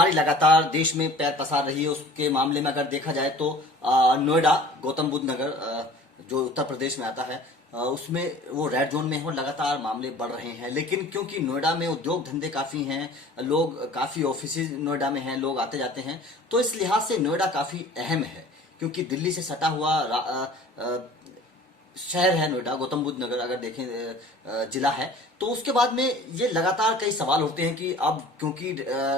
महामारी लगातार देश में पैर पसार रही है, उसके मामले में अगर देखा जाए तो नोएडा, गौतम बुद्ध नगर जो उत्तर प्रदेश में आता है, उसमें वो रेड जोन में है और लगातार मामले बढ़ रहे हैं। लेकिन क्योंकि नोएडा में उद्योग धंधे काफी हैं, लोग काफी ऑफिस नोएडा में हैं, लोग आते जाते हैं, तो इस लिहाज से नोएडा काफी अहम है। क्योंकि दिल्ली से सटा हुआ शहर है नोएडा, गौतम बुद्ध नगर अगर देखें जिला है, तो उसके बाद में ये लगातार कई सवाल उठते हैं कि अब क्योंकि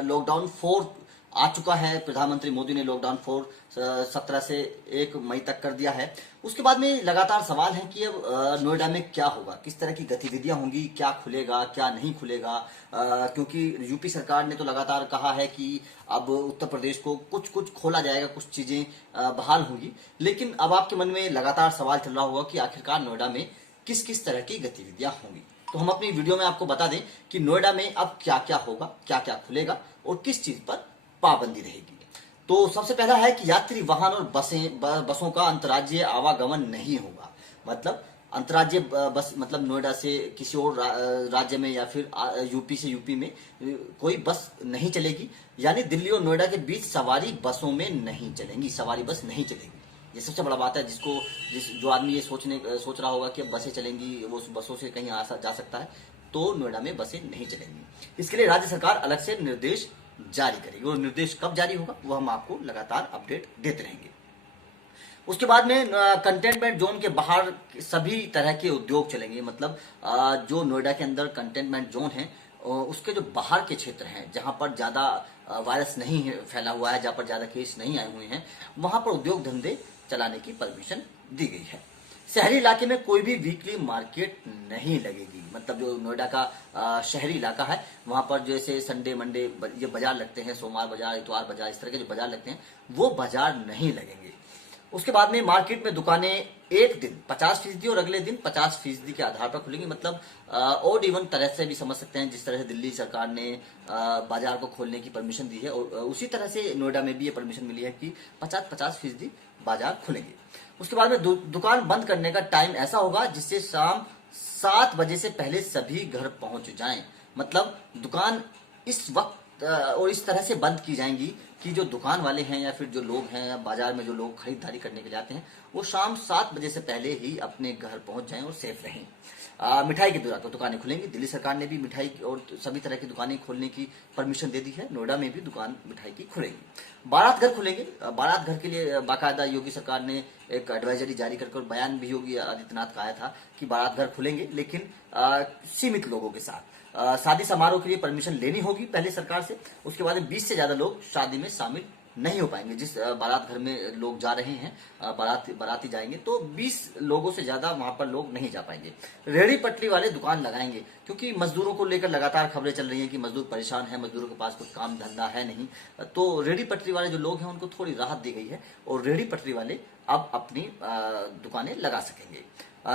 लॉकडाउन 4 आ चुका है, प्रधानमंत्री मोदी ने लॉकडाउन 4 17 से 1 मई तक कर दिया है। उसके बाद में लगातार सवाल है कि अब नोएडा में क्या होगा, किस तरह की गतिविधियां होंगी, क्या खुलेगा क्या नहीं खुलेगा, क्योंकि यूपी सरकार ने तो लगातार कहा है कि अब उत्तर प्रदेश को कुछ कुछ खोला जाएगा, कुछ चीजें बहाल होंगी। लेकिन अब आपके मन में लगातार सवाल चल रहा होगा कि आखिरकार नोएडा में किस किस तरह की गतिविधियां होंगी। तो हम अपनी वीडियो में आपको बता दें कि नोएडा में अब क्या क्या होगा, क्या क्या खुलेगा और किस चीज पर पाबंदी रहेगी। तो सबसे पहला है कि यात्री वाहन और बसों का अंतर्राज्यीय आवागमन नहीं होगा। मतलब अंतर्राज्यीय बस मतलब नोएडा से किसी और राज्य में या फिर यूपी से यूपी में कोई बस नहीं चलेगी। यानी दिल्ली और नोएडा के बीच सवारी बसों में नहीं चलेंगी, सवारी बस नहीं चलेगी। ये सबसे बड़ा बात है, जो आदमी ये सोच रहा होगा कि अब बसें चलेंगी, वो उस बसों से कहीं जा सकता है, तो नोएडा में बसें नहीं चलेंगी। इसके लिए राज्य सरकार अलग से निर्देश जारी करेगी और निर्देश कब जारी होगा वो हम आपको लगातार अपडेट देते रहेंगे। उसके बाद में कंटेनमेंट जोन के बाहर सभी तरह के उद्योग चलेंगे। मतलब जो नोएडा के अंदर कंटेनमेंट जोन है उसके जो बाहर के क्षेत्र हैं, जहां पर ज्यादा वायरस नहीं फैला हुआ है, जहां पर ज्यादा केस नहीं आए हुए हैं, वहां पर उद्योग धंधे चलाने की परमिशन दी गई है। शहरी इलाके में कोई भी वीकली मार्केट नहीं लगेगी। मतलब जो नोएडा का शहरी इलाका है वहां पर जैसे संडे मंडे ये बाजार लगते हैं, सोमवार बाजार, इतवार बाजार, इस तरह के जो बाजार लगते हैं वो बाजार नहीं लगेंगे। उसके बाद में मार्केट में दुकानें एक दिन 50% और अगले दिन 50% के आधार पर खुलेंगी। मतलब ओड इवन तरह से भी समझ सकते हैं, जिस तरह से दिल्ली सरकार ने बाजार को खोलने की परमिशन दी है, और उसी तरह से नोएडा में भी ये परमिशन मिली है कि 50% बाजार खुलेंगे। उसके बाद में दुकान बंद करने का टाइम ऐसा होगा जिससे शाम 7 बजे से पहले सभी घर पहुंच जाएं। मतलब दुकान इस वक्त और इस तरह से बंद की जाएंगी कि जो दुकान वाले हैं या फिर जो लोग हैं या बाजार में जो लोग खरीदारी करने के लिए आते हैं वो शाम 7 बजे से पहले ही अपने घर पहुंच जाएं और सेफ रहें। मिठाई की दुकानें खुलेंगी। दिल्ली सरकार ने भी मिठाई और सभी तरह की दुकानें खोलने की परमिशन दे दी है। नोएडा में भी दुकान मिठाई की खुलेगी। बारात घर खुलेंगे। बारात घर के लिए बाकायदा योगी सरकार ने एक एडवाइजरी जारी करके और बयान भी योगी आदित्यनाथ का आया था कि बारात घर खुलेंगे, लेकिन सीमित लोगों के साथ। शादी समारोह के लिए परमिशन लेनी होगी पहले सरकार से। उसके बाद 20 से ज्यादा लोग शादी में शामिल नहीं हो पाएंगे। जिस बारात घर में लोग जा रहे हैं, बाराती जाएंगे, तो 20 लोगों से ज्यादा वहां पर लोग नहीं जा पाएंगे। रेहड़ी पटरी वाले दुकान लगाएंगे, क्योंकि मजदूरों को लेकर लगातार खबरें चल रही हैं कि मजदूर परेशान है, मजदूरों के पास कुछ काम धंधा है नहीं। तो रेहड़ी पटरी वाले जो लोग हैं उनको थोड़ी राहत दी गई है और रेहड़ी पटरी वाले अब अपनी दुकानें लगा सकेंगे।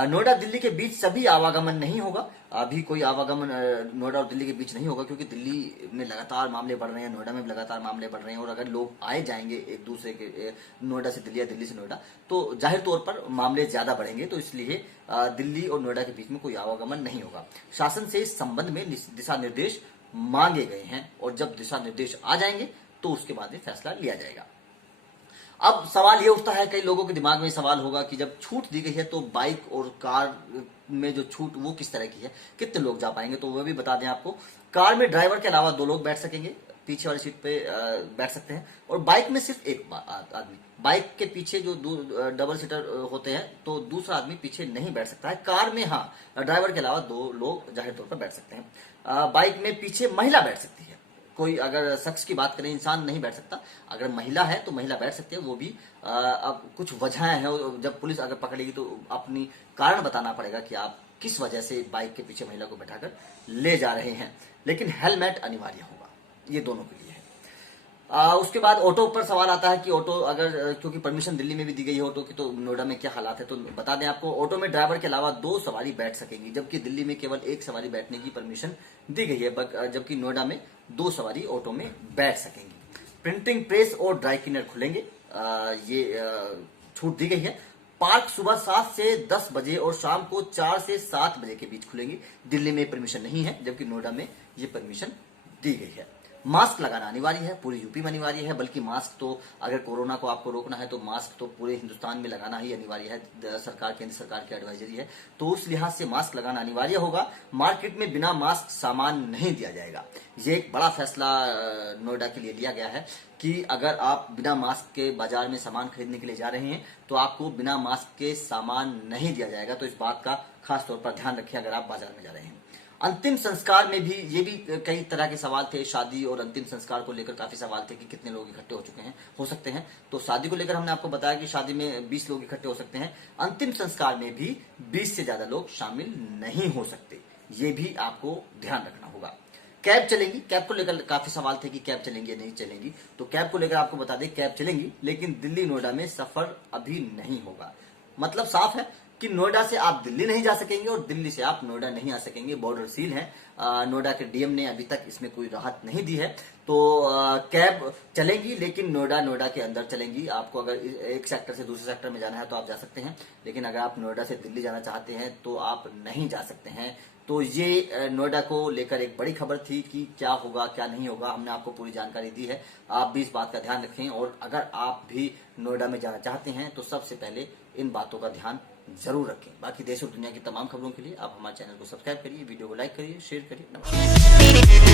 नोएडा दिल्ली के बीच सभी आवागमन नहीं होगा। अभी कोई आवागमन नोएडा और दिल्ली के बीच नहीं होगा, क्योंकि दिल्ली में लगातार मामले बढ़ रहे हैं, नोएडा में भी लगातार मामले बढ़ रहे हैं, और अगर लोग आए जाएंगे एक दूसरे के नोएडा से दिल्ली या दिल्ली से नोएडा, तो जाहिर तौर पर मामले ज्यादा बढ़ेंगे। तो इसलिए दिल्ली और नोएडा के बीच में कोई आवागमन नहीं होगा। शासन से इस संबंध में दिशा निर्देश मांगे गए हैं और जब दिशा निर्देश आ जाएंगे तो उसके बाद में फैसला लिया जाएगा। अब सवाल ये उठता है, कई लोगों के दिमाग में सवाल होगा कि जब छूट दी गई है तो बाइक और कार में जो छूट वो किस तरह की है, कितने लोग जा पाएंगे। तो वो भी बता दें आपको, कार में ड्राइवर के अलावा 2 लोग बैठ सकेंगे, पीछे वाली सीट पे बैठ सकते हैं, और बाइक में सिर्फ एक आदमी। बाइक के पीछे जो डबल सीटर होते हैं तो दूसरा आदमी पीछे नहीं बैठ सकता है। कार में हाँ, ड्राइवर के अलावा 2 लोग जाहिर तौर पर बैठ सकते हैं। बाइक में पीछे महिला बैठ सकती है। कोई अगर शख्स की बात करें, इंसान नहीं बैठ सकता। अगर महिला है तो महिला बैठ सकती है। वो भी अब कुछ वजहें हैं, जब पुलिस अगर पकड़ेगी तो अपनी कारण बताना पड़ेगा कि आप किस वजह से बाइक के पीछे महिला को बैठाकर ले जा रहे हैं। लेकिन हेलमेट अनिवार्य होगा, ये दोनों के लिए है। उसके बाद ऑटो पर सवाल आता है कि ऑटो अगर, क्योंकि परमिशन दिल्ली में भी दी गई है ऑटो की, तो नोएडा में क्या हालात है। तो बता दें आपको, ऑटो में ड्राइवर के अलावा 2 सवारी बैठ सकेंगी, जबकि दिल्ली में केवल 1 सवारी बैठने की परमिशन दी गई है, जबकि नोएडा में 2 सवारी ऑटो में बैठ सकेंगी। प्रिंटिंग प्रेस और ड्राई क्लीनर खुलेंगे, ये छूट दी गई है। पार्क सुबह 7 से 10 बजे और शाम को 4 से 7 बजे के बीच खुलेंगी। दिल्ली में परमिशन नहीं है, जबकि नोएडा में ये परमिशन दी गई है। मास्क लगाना अनिवार्य है, पूरी यूपी में अनिवार्य है, बल्कि मास्क तो अगर कोरोना को आपको रोकना है तो मास्क तो पूरे हिंदुस्तान में लगाना ही अनिवार्य है। सरकार, केंद्र सरकार की एडवाइजरी है, तो उस लिहाज से मास्क लगाना अनिवार्य होगा। मार्केट में बिना मास्क सामान नहीं दिया जाएगा। ये एक बड़ा फैसला नोएडा के लिए लिया गया है कि अगर आप बिना मास्क के बाजार में सामान खरीदने के लिए जा रहे हैं तो आपको बिना मास्क के सामान नहीं दिया जाएगा। तो इस बात का खास तौर पर ध्यान रखें अगर आप बाजार में जा रहे हैं। अंतिम संस्कार में भी ये भी कई तरह के सवाल थे। शादी और अंतिम संस्कार को लेकर काफी सवाल थे कि कितने लोग इकट्ठे हो सकते हैं। तो शादी को लेकर हमने आपको बताया कि शादी में 20 लोग इकट्ठे हो सकते हैं। अंतिम संस्कार में भी 20 से ज्यादा लोग शामिल नहीं हो सकते, ये भी आपको ध्यान रखना होगा। कैब चलेंगी, कैब को लेकर काफी सवाल थे कि कैब चलेंगी या नहीं चलेंगी। तो कैब को लेकर आपको बता दें, कैब चलेंगी, लेकिन दिल्ली नोएडा में सफर अभी नहीं होगा। मतलब साफ है कि नोएडा से आप दिल्ली नहीं जा सकेंगे और दिल्ली से आप नोएडा नहीं आ सकेंगे। बॉर्डर सील है। नोएडा के डीएम ने अभी तक इसमें कोई राहत नहीं दी है। तो कैब चलेंगी, लेकिन नोएडा के अंदर चलेंगी। आपको अगर एक सेक्टर से दूसरे सेक्टर में जाना है तो आप जा सकते हैं, लेकिन अगर आप नोएडा से दिल्ली जाना चाहते हैं तो आप नहीं जा सकते हैं। तो ये नोएडा को लेकर एक बड़ी खबर थी कि क्या होगा क्या नहीं होगा। हमने आपको पूरी जानकारी दी है। आप भी इस बात का ध्यान रखें, और अगर आप भी नोएडा में जाना चाहते हैं तो सबसे पहले इन बातों का ध्यान जरूर रखें। बाकी देश और दुनिया की तमाम खबरों के लिए आप हमारे चैनल को सब्सक्राइब करिए, वीडियो को लाइक करिए, शेयर करिए। नमस्कार।